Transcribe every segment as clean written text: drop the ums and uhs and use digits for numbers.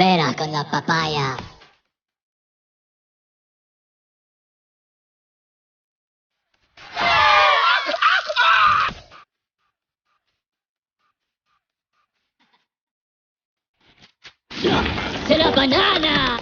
Vera con la papaya. C'est la banana.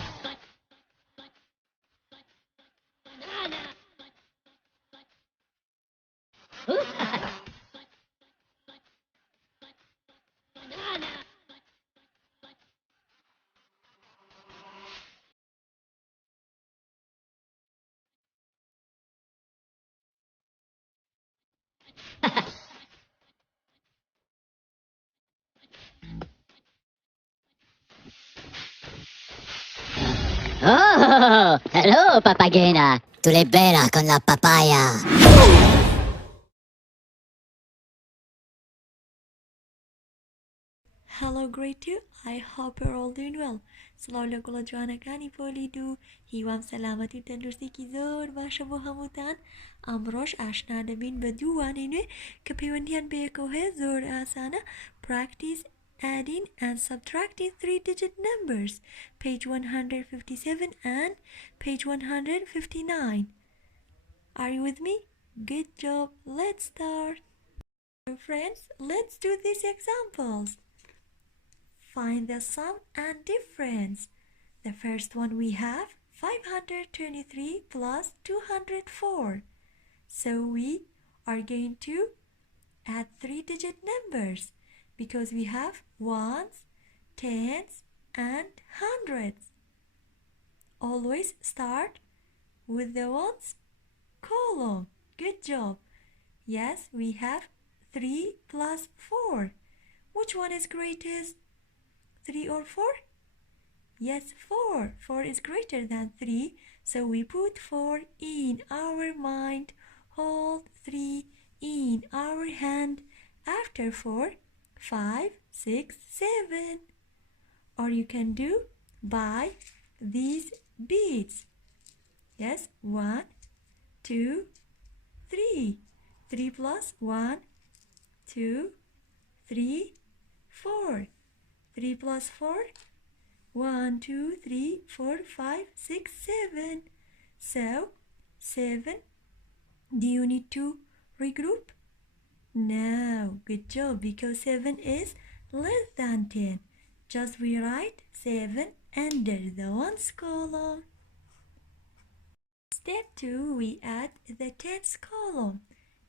Oh, hello, papagena. Tu le bella con la papaya. Hello grade 2, I hope you're all doing well. سڵاو لە گوڵە جوانەکانی پۆلی دوو، هیوام سەلامەتی و تەندروستێکی زۆر باشە بۆ هەمووتان. ئەمڕۆژ ئاشنا دەبین بە دوو وانەی نوێ کە پەیوەندیان بەیەکەوە هەیە، زۆر ئاسانە. Practice adding and subtracting three-digit numbers, page 157 and page 159. Are you with me? Good job. Let's start. Friends, let's do these examples. Find the sum and difference. The first one we have 523 plus 204. So we are going to add three-digit numbers because we have ones, tens, and hundreds. Always start with the ones column. Good job. Yes, we have 3 plus 4. Which one is greatest? 3 or 4? Yes, 4. 4 is greater than 3, so we put 4 in our mind. Hold 3 in our hand. After 4, 5, 6, 7. Or you can do by these beads. Yes, 1, 2, 3. 3 plus 1, 2, 3, 4. 3 plus 4, 1, 2, 3, 4, 5, 6, 7. So, 7. Do you need to regroup? No. Good job, because 7 is less than 10. Just we write 7 under the ones column. Step 2, we add the tens column.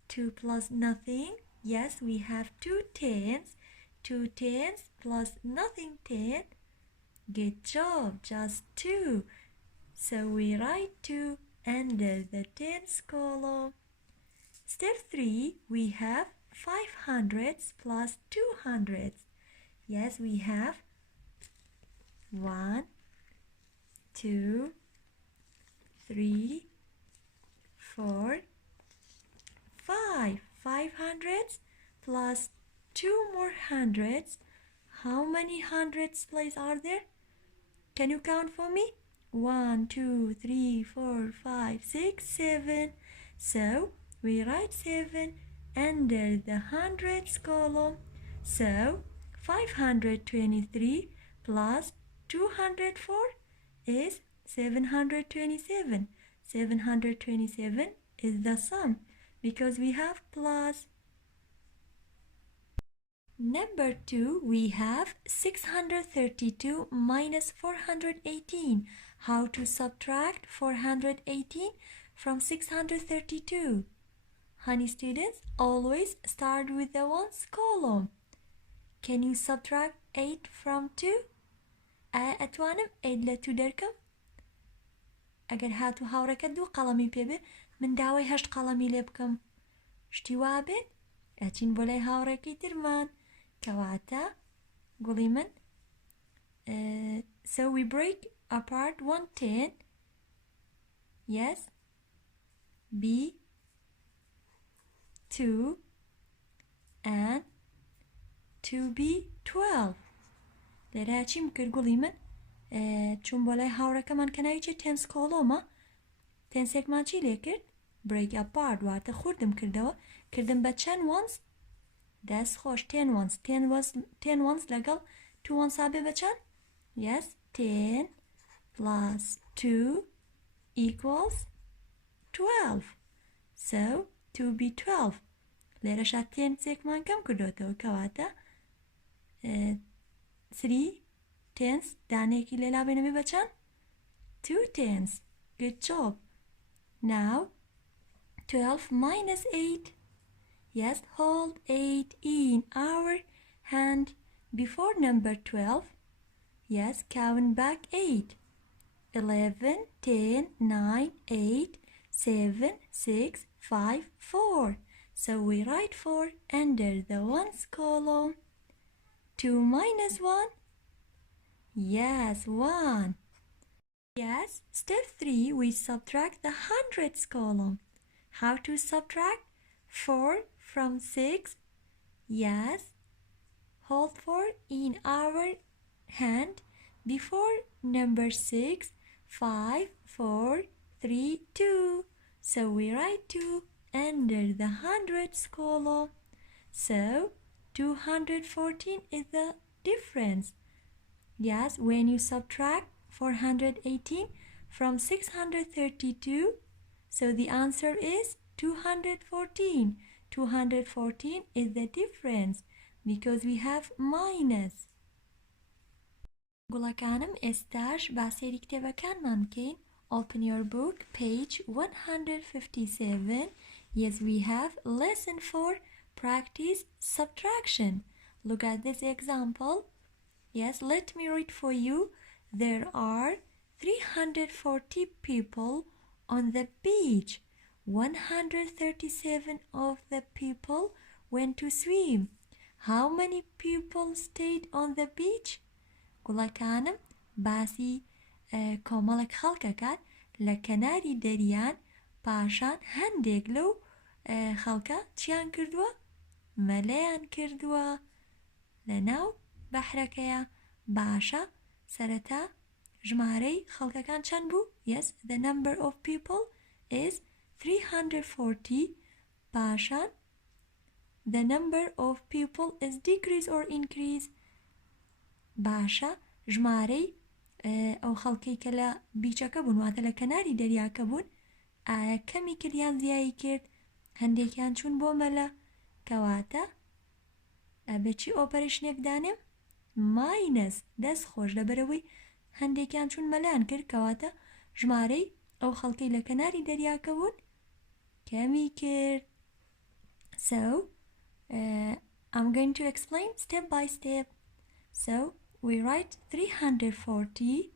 2 plus nothing. Yes, we have 2 tens. 2 tens plus nothing 10. Good job, just 2. So we write 2 under the tens column. Step 3, we have 500s plus 200s. Yes, we have 1, 2, 3, 4, 5. 500s plus 2 more hundreds. How many hundreds place are there? Can you count for me? 1, 2, 3, 4, 5, 6, 7. So we write 7 under the hundreds column. So 523 plus 204 is 727. 727 is the sum because we have plus. Number 2, we have 632 minus 418. How to subtract 418 from 632? Honey students, always start with the ones column. Can you subtract 8 from 2? أتوانم 8 لە 2 دەرکەم؟ ئەگەر هاتو هاوڕێکە 2 قەڵەمی پێ بێ من داوای 8 قەڵەمی لێ بکەم شتی وا بێت ئەچین بۆ لای هاوڕێکی ترمان کەواتە گوڵی من so we break apart 110. Yes, B 2 and 2B 12. لێرە چیم کرد گوڵی من چوون بۆ لای هاوڕەکەمان کە ناویچێت تێنس کۆڵۆمە تێنسێکمان چی لێ کرد break apart واتە خوردم کردەوە کردم بە چەند ones دەست خۆش 10 ones لەگەڵ 2 ones بێ بە چەند yes 10 plus 2 equals 12 so 2b 12 لێرەشا تێنسێکمان کەم کردوتەوە کەواتە 3 tens دانێکی لێلا بێنەبێ بە چەند 2 tens. Good job. Now 12 minus 8. Yes, hold 8 in our hand before number 12. Yes, count back 8. 11, 10, 9, 8, 7, 6, 5, 4. So we write 4 under the ones column. 2 minus 1. Yes, 1. Yes, step 3, we subtract the hundreds column. How to subtract? 4 from 6. Yes, hold 4 in our hand before number 6, 5, 4, 3, 2. So we write 2 under the hundreds column. So 214 is the difference. Yes, when you subtract 418 from 632, so the answer is 214. 214 is the difference because we have minus. گوڵەکانم ئێستاش باسێری کتێبەکانمان بکەین. Open your book, page 157. Yes, we have lesson 4, practice subtraction. Look at this example. Yes, let me read for you. There are 340 people on the beach. 137 of the people went to swim. How many people stayed on the beach? گوڵەکانم باسی کۆمەڵێک خەڵکەکات لە کەناری دەریان پاشان هەندێک لەو خەڵکە چیان کردووە؟ مەلەیان کردووە لە ناو بەحرەکەیە باشە سەرەتا ژمارەی خەڵکەکان چەند بوو؟ Yes, the number of people is 340 پاشان the number of people is decrease or increase باشە ژمارەی ئەو خەڵکەی کە لە بیچەکە بوون واتە لە کەناری دەریاکە بوون ئایا کەمی کردیان زیایی کرد هەندێکیان چوون بۆ مەلە کەواتە ئەبێ چی ئۆپەرێشنێک دانێم minus دەست خۆش لەبەرەوەی هەندێکیان چون مەلایان کرد کەواتە ژمارەی ئەو خەڵکەی لە کەناری دەریاکەون کەمی کرد. So I'm going to explain step by step. So we write 340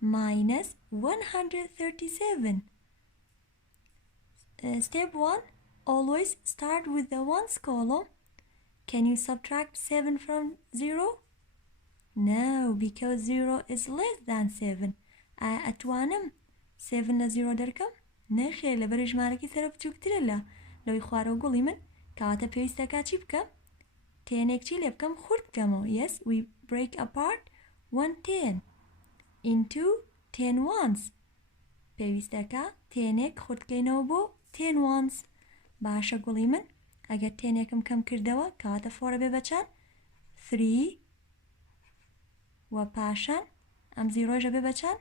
minus 137. Step 1, always start with the ones column. Can you subtract 7 from 0? No, because 0 is less than 7. أتوانم 7 لە 0 دەرکەم؟ نەخێر لەبەر ژمارەکەی سەرە بچووکترە لەوەی خوارەوە گوڵی من کەواتە پێویستەکە چی بکەم؟ تێنێکچی لێ بکەم خورد بکەمەوە. Yes, we break apart 110 into 10 ones. پێویستەکە تێنێک خورد بکەینەوە بۆ 10 ones. باشە گوڵی من ئەگەر تێنێکم کەم کردەوە کەواتە 4 بێ بە چەند؟ 3 و پاشان ئەم زیرۆژە بێ بە چەند؟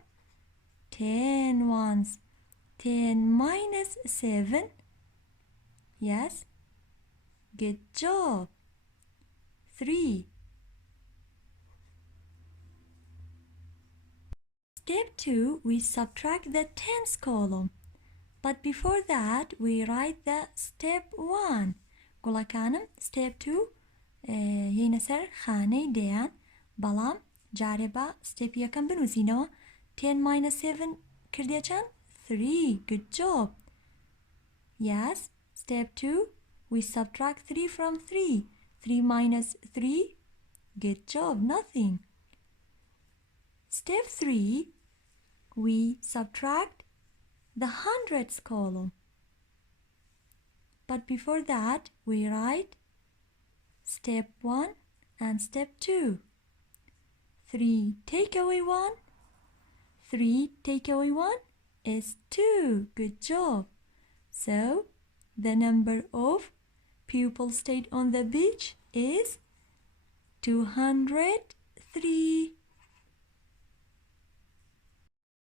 10 ones. 10 minus 7. Yes. Good job. 3. Step 2, we subtract the tens column. But before that, we write the step 1. گوڵەکانم step 2 هینە سەر خانەی دەیان بەڵام جارێ بە step یەکەم بنووسینەوە. 10 minus 7 کردێ چەند؟ 3. Good job. Yes. Step 2, we subtract 3 from 3. 3 minus 3. Good job. Nothing. Step 3, we subtract the hundreds column. But before that, we write step 1 and step 2. 3 take away 1. 3 take away 1 is 2. Good job. So, the number of people stayed on the beach is 203.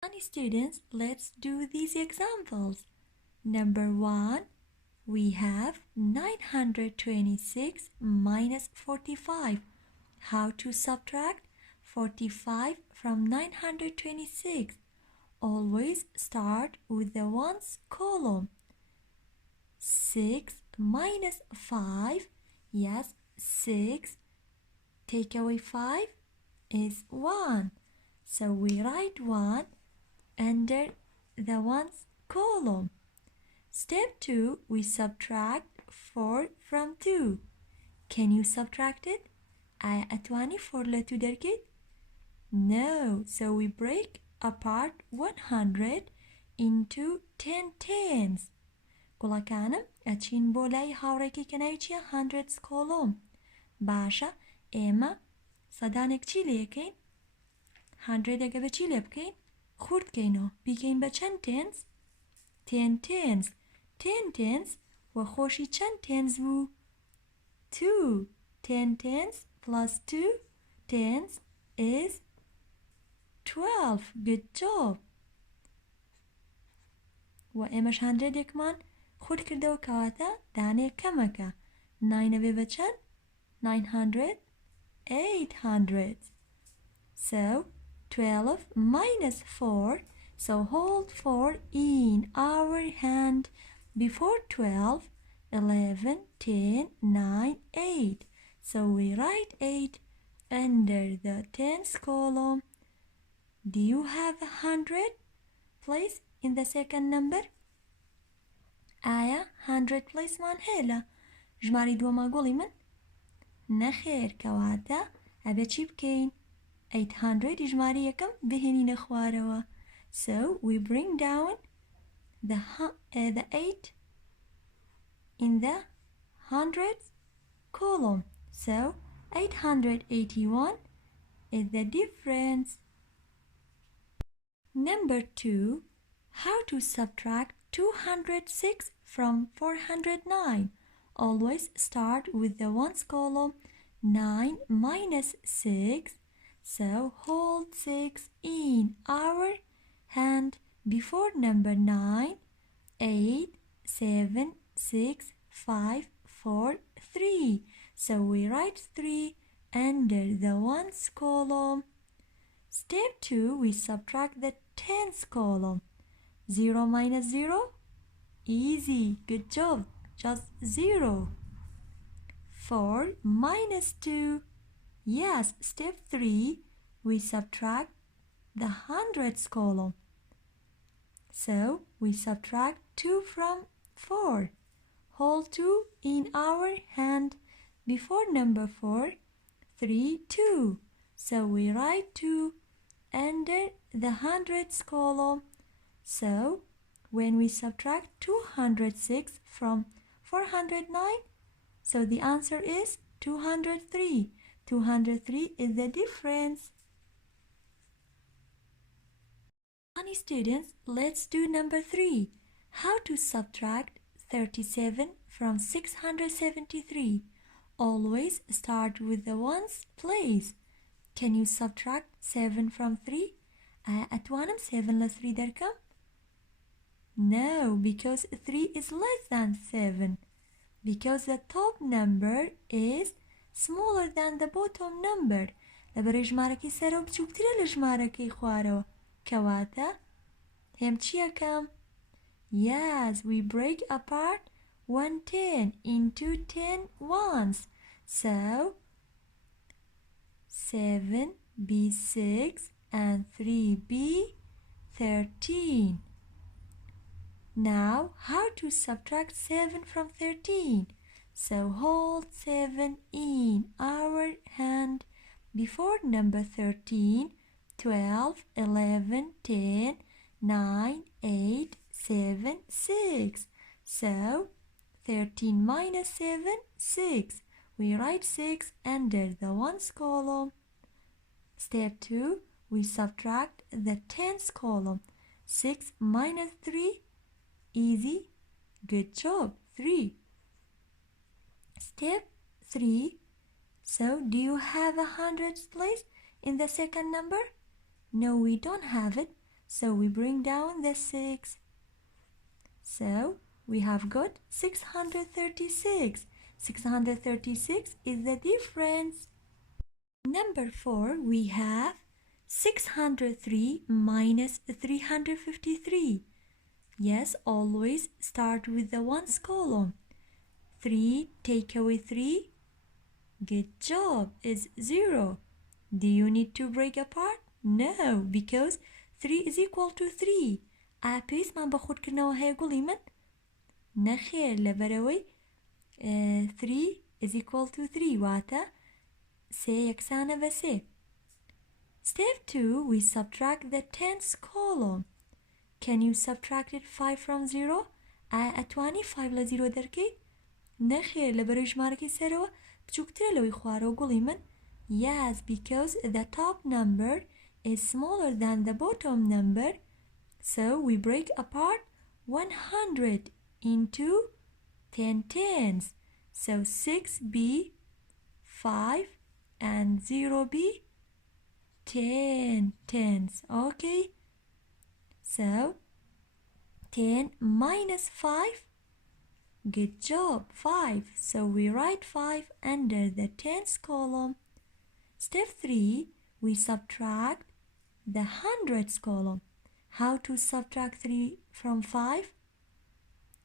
Honey students, let's do these examples. Number 1, we have 926 minus 45. How to subtract 45 from 926? Always start with the ones column. 6 minus 5. Yes, 6. Take away 5 is 1. So we write 1 under the ones column. Step 2, we subtract 4 from 2. Can you subtract it? أتواني 4 ل 2 دركت? No, so we break apart 100 into 10 tens. گوڵەکانم ئەچین بۆ لای هاوڕێکی کە ناوی چییە؟ hundreds column. باشە ئێمە سەدانێک چی لێکەین؟ 100 ئەگە بە چی لێ بکەین؟ خورد بکەینەوە بیکەین بە چەند tens؟ 10 tens. 10 tens و خۆشی چەند tens بوو؟ 2. 10 tens plus 2 tens is 12. Good job. و ئێمەش 100ێکمان خورد کردەوە کەواتە دانێک کەمەکە. 9 بێ بە چەند؟ 900 800. So 12 minus 4. So hold 4 in our hand. Before 12, 11, 10, 9, 8. So we write 8 under the tens column. Do you have 100 place in the second number? آیا 100 place مان هێلە ژماری دووەما گوڵی من؟ نەخێر کەواتە ئەبێ چی بکەین؟ 800 ژماری یەکەم بهێنینە خوارەوە. So we bring down the 8 in the hundreds column. So 881 is the difference. Number 2, how to subtract 206 from 409. Always start with the ones column. 9 minus 6. So hold 6 in our hand. Before number 9, 8, 7, 6, 5, 4, 3. So we write 3 under the ones column. Step 2, we subtract the tens column. 0 minus 0? Easy, good job, just 0. 4 minus 2. Yes, step 3, we subtract the hundreds column. So we subtract 2 from 4. Hold 2 in our hand. Before number 4, 3, 2. So we write 2 under the hundreds column. So when we subtract 206 from 409, so the answer is 203. 203 is the difference. Honey students, let's do number 3. How to subtract 37 from 673. Always start with the ones place. Can you subtract 7 from 3? أتوانم 7 ل 3 دركم? No, because 3 is less than 7. Because the top number is smaller than the bottom number. لبر ژمارەکەی سەرەوە بچووکترە لە ژمارەکەی خوارەوە. کەواتە هێم چیەکەم؟ Yes, we break apart 110 into 10 ones. So 7 be 6 and 3 be 13. Now, how to subtract 7 from 13? So hold 7 in our hand. Before number 13, 12, 11, 10, 9, 8, 7, 6. So 13 minus 7, 6. We write 6 under the ones column. Step 2, we subtract the tens column. 6 minus 3, easy, good job, 3. Step 3, so do you have a hundreds place in the second number? No, we don't have it, so we bring down the 6. So we have got 636. 636 is the difference. Number 4, we have 603 minus 353. Yes, always start with the ones column. 3 take away 3. Good job, is 0. Do you need to break apart? No, because 3 is equal to 3. پێویست من بە خودکردنەوە هەیە گوڵی من؟ نەخێر لەبەرەوەی 3 is equal to 3 واتە 3 یەکسانە بە 3. Step 2, we subtract the tens column. Can you subtract it 5 from 0? ئەتوانی 5 لە 0 دەرکەیت؟ نەخێر لەبەرەوەی ژمارەکەی سەرەوە بچووکترە لەوەی خوارەوە گوڵی من. Yes, because the top number is smaller than the bottom number. So we break apart 100 into 10 tens. So 6 be 5 and 0 be 10 tens. Okay. So 10 minus 5. Good job, 5. So we write 5 under the tens column. Step 3, we subtract the hundreds column. How to subtract 3 from 5?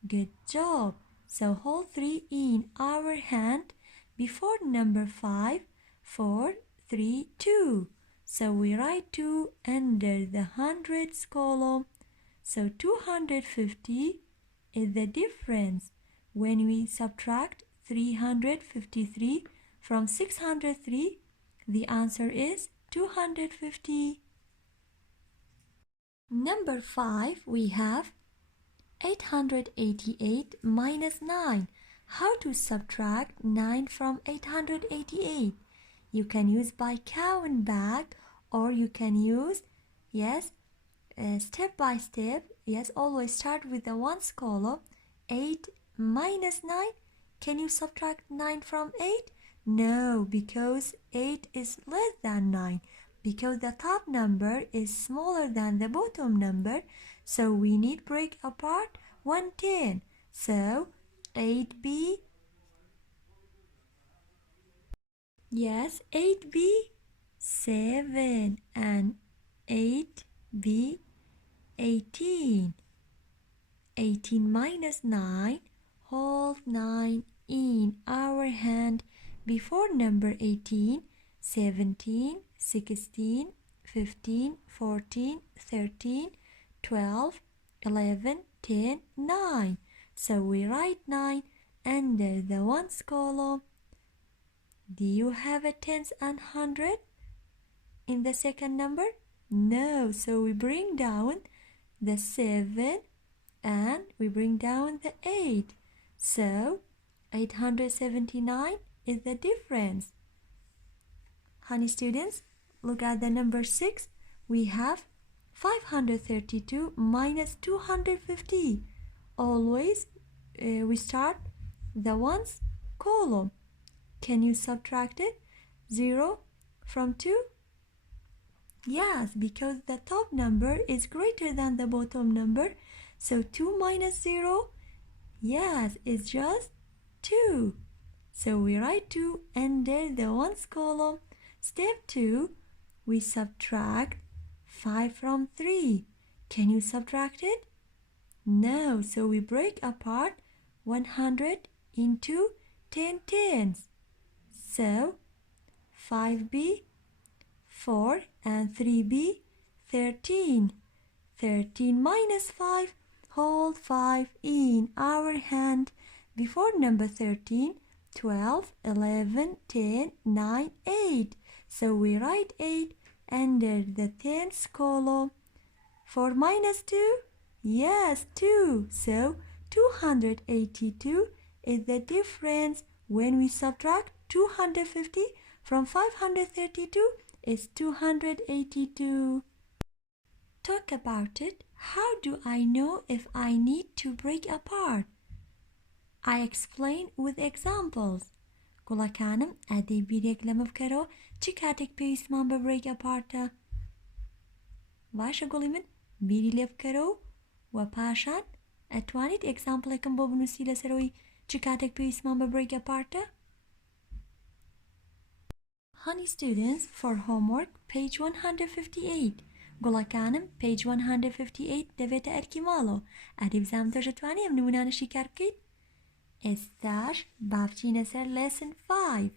Good job. So hold 3 in our hand. Before number 5, 4, 3, 2. So we write 2 under the hundreds column. So 250 is the difference. When we subtract 353 from 603, the answer is 250. Number 5, we have 888 minus 9. How to subtract 9 from 888? You can use by count back, or you can use, yes, step by step. Yes, always start with the ones column. 8 minus 9. Can you subtract 9 from 8? No, because 8 is less than 9. Because the top number is smaller than the bottom number, so we need break apart 110. So 8b. Yes, 8b, 7, and 8b, 18. 18 minus 9, hold 9 in our hand before number 18, 17, 16, 15, 14, 13, 12, 11, 10, 9. So we write 9 under the ones column. Do you have a tens and hundred in the second number? No, so we bring down the 7 and we bring down the 8. So 879 is the difference. Honey students, look at the number 6. We have 532 minus 250. Always we start the ones column. Can you subtract it? 0 from 2? Yes, because the top number is greater than the bottom number. So 2 minus 0, yes, it's just 2. So we write 2 under the ones column. Step 2, we subtract 5 from 3. Can you subtract it? No, so we break apart 100 into 10 tens. So 5b, 4, and 3b, 13. 13 minus 5, hold 5 in our hand before number 13, 12, 11, 10, 9, 8. So we write 8 under the tens column. 4 minus 2? Yes, 2. So 282 is the difference when we subtract 250 from 532 is 282. Talk about it. How do I know if I need to break apart? I explain with examples. گوڵەکانم ئەدەی بیرێک لەمە بکەرەوە چی کاتێک پێویستمان بە break apart-ە؟ باشە گوڵی من بیری لێ بکەرەوە و پاشان ئەتوانیت ئێکزامپڵێکم بۆ بنووسی لەسەرەوەی چی کاتێک پێویستمان بە break apart-ە؟ Honey students, for homework, page 158. گوڵەکانم page 158 دەبێتە ئەرکی ماڵەوە. ئەدی بزانم تۆش دەتوانی ئەم نمونانەشی کار بکەیت؟ ئێستاش با بچینە سەر lesson 5.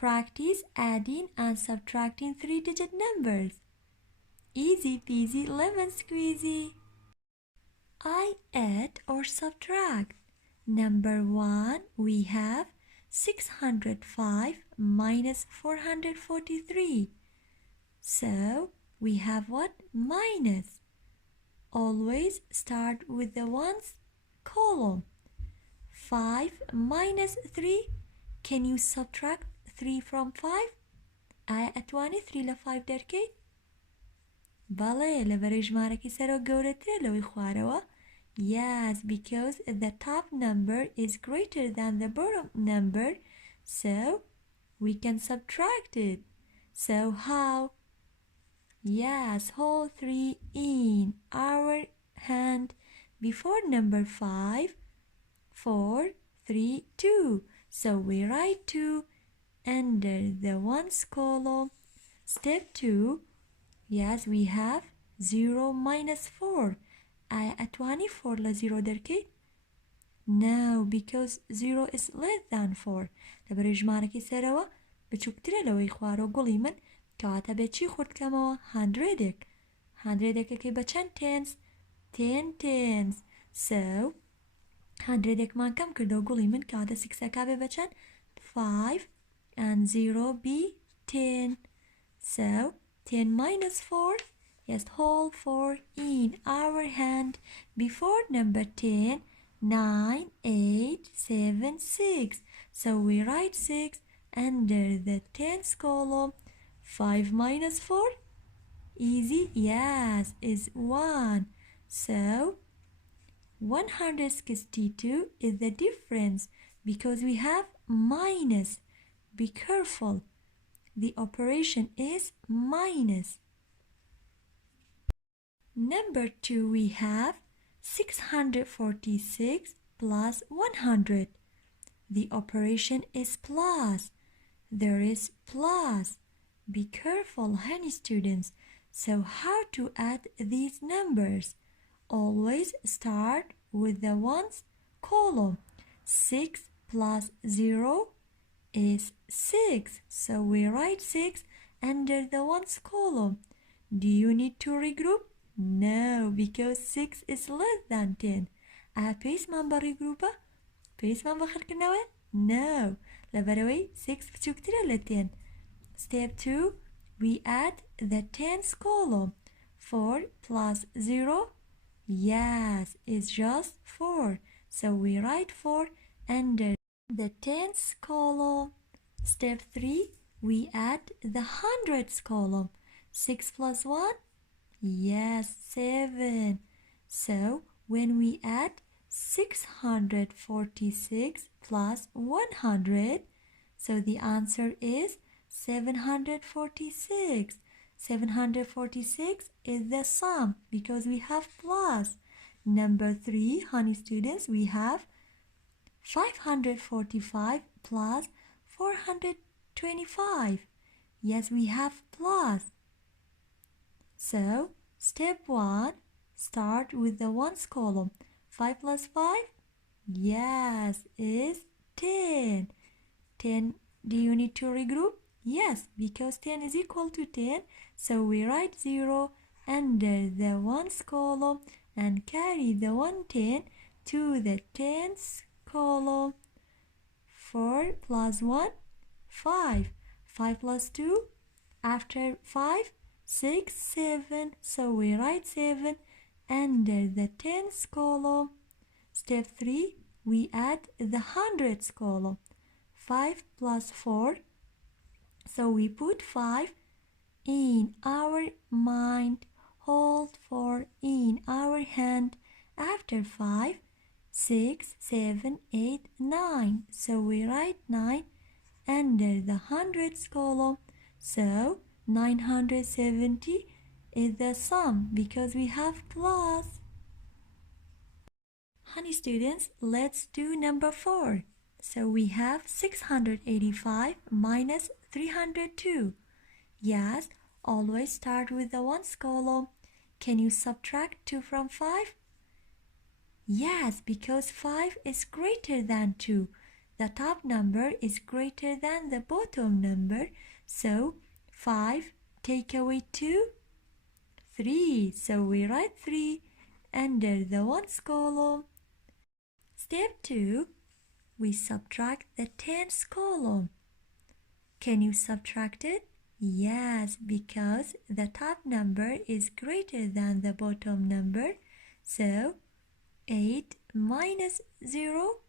Practice adding and subtracting 3-digit numbers. Easy peasy lemon squeezy. I add or subtract. Number 1, we have 605 minus 443. So we have what? Minus. Always start with the ones column. 5 minus 3. Can you subtract 3 from 5? ئەتوانی 3 لە 5 دەرکەیت؟ بەڵێ لەبەرەی ژمارەکەی سەرەوە گەورەترە لەوەی خوارەوە. Yes, because the top number is greater than the bottom number, so we can subtract it. So how? Yes, hold 3 in our hand before number 5, 4, 3, 2. So we write 2 under the ones column. Step 2, yes, we have 0 minus 4. أتواني 4 ل 0 دەرکەیت؟ No, because 0 is less than 4. لەبەرەی ژمارەکەی سەرەوە بچووکترە لەوەی خوارەوە گوڵی من کەواتە بێت چی خورد بکەمەوە؟ 100ێک. 100ێکەکەی بە چەند تێنس؟ 10 tens. So 100ێکمان کەم کردەوە گوڵی من کەواتە 6ەکە بێ بە چەند؟ 5 and 0 be 10. So 10 minus 4, yes, hold 4 in our hand before number 10, 9, 8, 7, 6. So we write 6 under the tens column. 5 minus 4, easy, yes, is 1. So 162 is the difference because we have minus. Be careful. The operation is minus. Number 2, we have 646 plus 100. The operation is plus. there is plus. Be careful, honey students. So how to add these numbers? Always start with the ones column. 6 plus 0 is 6. So we write 6 under the ones column. Do you need to regroup? No, because 6 is less than 10. Pace man regroupa? Pace man بخلكناوه? No. لبروي 6 بتشكتر ل 10. Step 2, we add the tens column. 4 plus 0, yes, it's just 4. So we write 4 under the tens column. Step 3, we add the hundreds column. 6 plus 1, yes, 7. So when we add 646 plus 100, so the answer is 746. 746 is the sum because we have plus. Number 3, honey students, we have 545 plus 425. Yes, we have plus. So, step 1, start with the ones column. 5 plus 5, yes, is 10. 10, do you need to regroup? Yes, because 10 is equal to 10, so we write 0 under the ones column and carry the 110 to the tens column. 4 plus 1, 5. 5 plus 2, after 5, 6, 7, so we write 7 under the tens column. Step 3, we add the hundreds column. 5 plus 4, so we put 5 in our mind, hold 4 in our hand. After 5, 6, 7, 8, 9. So we write 9 under the hundreds column. So 970 is the sum because we have plus. Honey students, let's do number 4. So we have 685 minus 302. Yes, always start with the ones column. Can you subtract 2 from 5? Yes, because 5 is greater than 2. The top number is greater than the bottom number. So 5 take away 2, 3. So we write 3 under the ones column. Step 2, we subtract the tens column. Can you subtract it? Yes, because the top number is greater than the bottom number. So 8 minus 0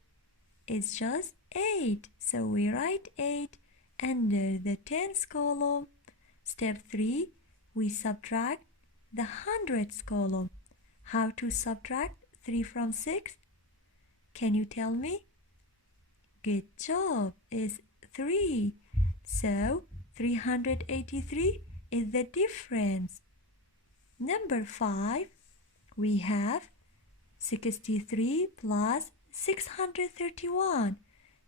is just 8. So we write 8 under the tens column. Step 3, we subtract the hundreds column. How to subtract 3 from 6? Can you tell me? Good job, is 3. So 383 is the difference. Number 5, we have 63 plus 631.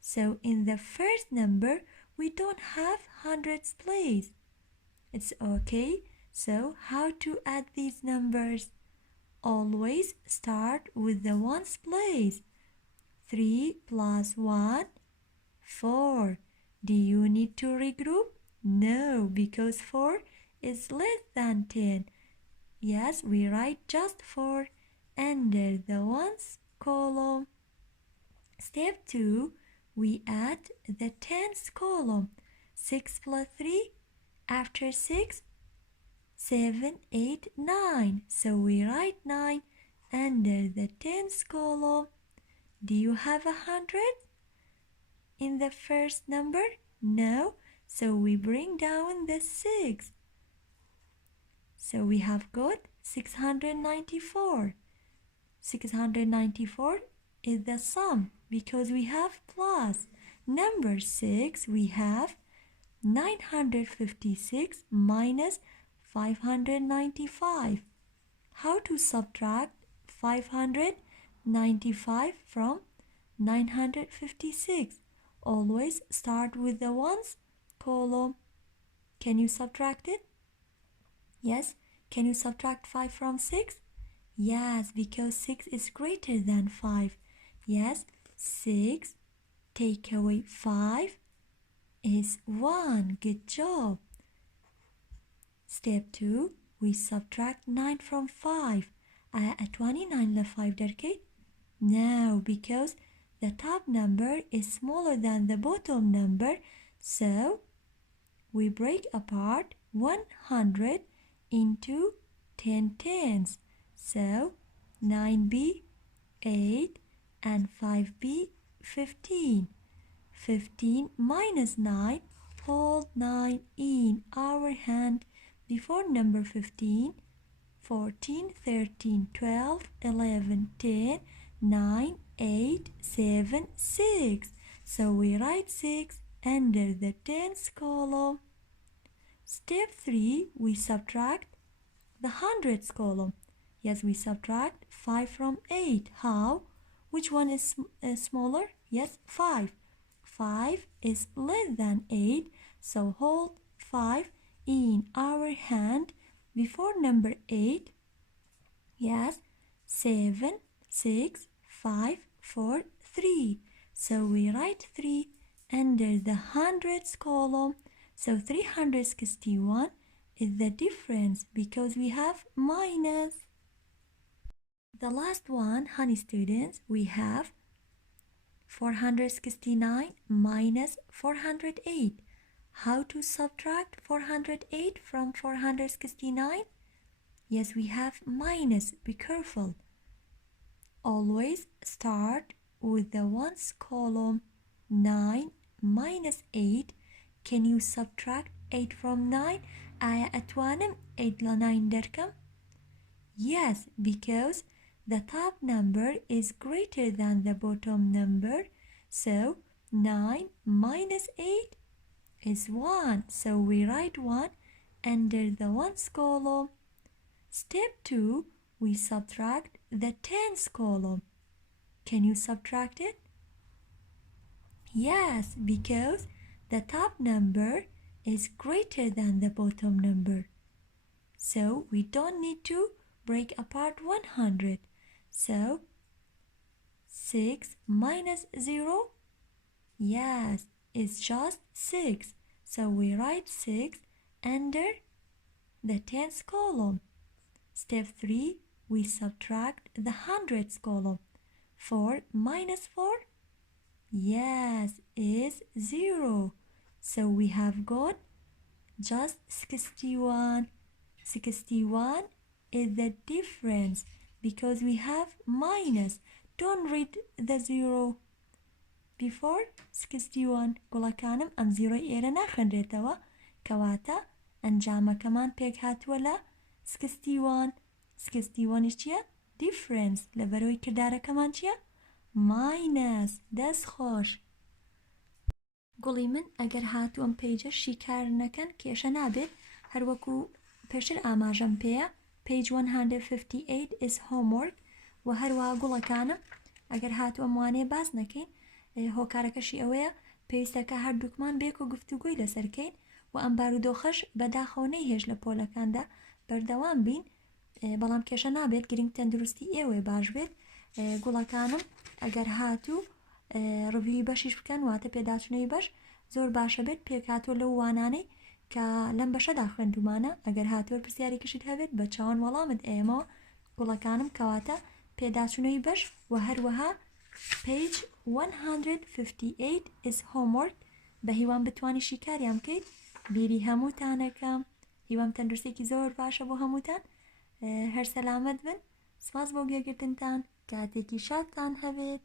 So in the first number, we don't have hundreds place. It's okay. So how to add these numbers? Always start with the ones place. 3 plus 1, 4. Do you need to regroup? No, because 4 is less than 10. Yes, we write just 4 under the ones column. Step 2, we add the tens column. 6 plus 3, after 6, 7, 8, 9. So we write 9 under the tens column. Do you have 100 in the first number? No, so we bring down the 6. So we have got 694. 694 is the sum because we have plus. Number 6, we have 956 minus 595. How to subtract 595 from 956? Always start with the ones column. Can you subtract it? Yes. Can you subtract 5 from 6? Yes, because 6 is greater than 5. Yes, 6 take away 5 is 1. Good job. Step 2, we subtract 9 from 5. At 29 the 5 derkate? No, because the top number is smaller than the bottom number, so we break apart 100 into 10 tens. So 9b 8 and 5b 15. 15 minus 9, hold 9 in our hand before number 15. 14, 13, 12, 11, 10, 9, 8, 7, 6. So we write 6 under the tens column. Step 3, we subtract the hundreds column. Yes, we subtract 5 from 8. How? Which one is smaller? Yes, 5. 5 is less than 8, so hold 5 in our hand before number 8. Yes, 7, 6, 5, 4, 3. So we write 3 under the hundreds column. So 361 is the difference because we have minus. The last one, honey students, we have 469 minus 408. How to subtract 408 from 469? Yes, we have minus. Be careful. Always start with the ones column. 9 minus 8. Can you subtract 8 from 9? أتوانم 8 ل 9 دركم? Yes, because the top number is greater than the bottom number. So 9 minus 8 is 1. So we write 1 under the ones column. Step 2, we subtract the tens column. Can you subtract it? Yes, because the top number is greater than the bottom number. So we don't need to break apart 100. So 6 minus 0, yes, it's just 6. So we write 6 under the tens column. Step 3, we subtract the hundreds column. 4 minus 4, yes, is 0. So we have got just 61. 61 is the difference because we have minus. Don't read the 0 before 61. گوڵەکانم ئەم 0 ئێرە ناخەندرێتەوە کەواتە ئەنجامەکەمان پێک هاتووە لە 61. 61 چییە؟ difference. لە بەرەوەی کردارەکەمان چییە؟ minus. دەست خۆش. گوڵی من ئەگەر هاتووەم پێیجە شیکار نەکەن کێشە نابێت هەروەکو پێشتر ئاماژەم پێیە. page 158 is homework و هەروەها گوڵەکانم ئەگەر هاتووەم وانەیە باز نەکەین هۆکارەکەشی ئەوەیە پێویستەکە هەردووکمان بێک و گفتوگوی لەسەرکەین و ئەم بارودۆخەش بەداخەوە نەیهێش لە پۆلەکاندا بەردەوام بین بەڵام کێشە نابێت گرنگ تەندروستی ئێوێ باش بێت. گوڵەکانم ئەگەر هاتوو ڕڤیوی بەشیش بکەن واتە پێداچونەی بەش زۆر باشە بێت پێک هاتووە لەو وانانەی کە لەم بەشەدا خوێندومانە. ئەگەر هاتووە پرسیاری کشت هەبێت بە چاوان وەڵامت ئێمەوە گوڵەکانم کەواتە پێداچونەی بەش و هەروەها page 158 is homework. بە هیوان بتوانی شیکاریان بکەیت. بیری هەمووتانەکەم. هیوام تەندروستێکی زۆر باشە بۆ هەمووتان. هەر سەلامەت بن. سپاس بۆ گوێگرتنتان. کاتێکی شادتان هەبێت.